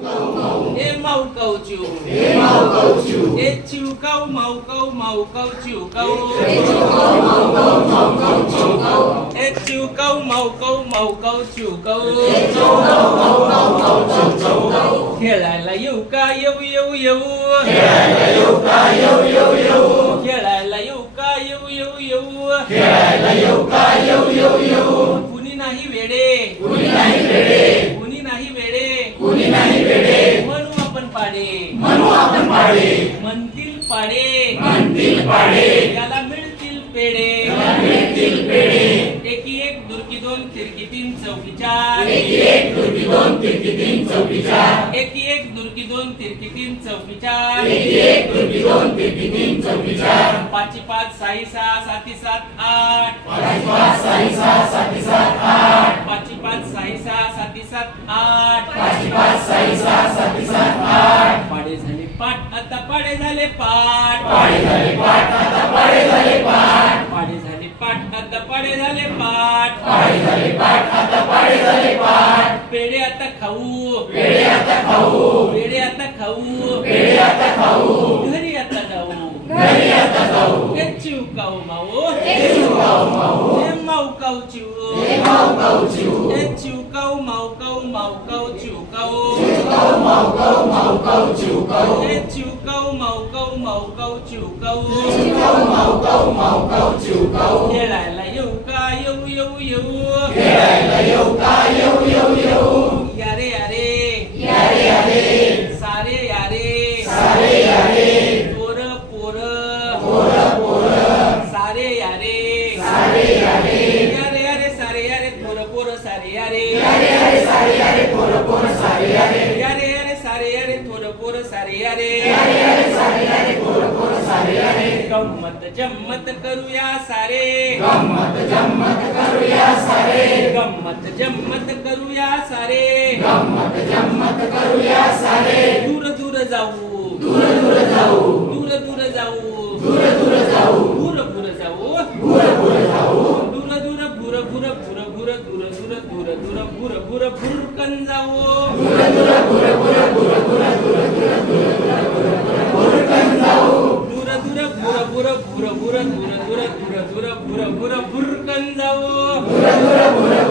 ए mau kau ciu e ciu kau mau kau ciu kau e ciu kau mau kau ciu kau kia lại là yêu ca yêu yêu yêu kia lại là yêu ca yêu yêu yêu कुणी नाही वेडे म्हणू आपण पाडे म्हणतील पाडे याला मिळतील पेडे एकी एक दुर्की दोन तिरकी तीन चौकी चार एकी एक दुर्की दोन तिरकी तीन चौकी चार पाची पाच साई सहा साती सात आठ पाची पाच साई सहा साती सात आठ पाडे झाले पाठ आता पाडे झाले पाठ पाडे झाले पाठ आता पाडे झाले पाठ पेढे आता खाऊ घरी आता जाऊ हे चिवकाऊ माऊ हे माऊ काऊ चिव हे चिवकाऊ माऊ काऊ चिवकाऊ हे चिवकाऊ माऊ काऊ चिवकाऊ खेळायला येऊ का येऊ यारे सारे यारे पोर सारे यारे यारे सारे यारे पोर सारे यारे गम्मत जम्मत करूया सारे दूर दूर जाऊ भुरकन जाऊ भुरकन जाऊ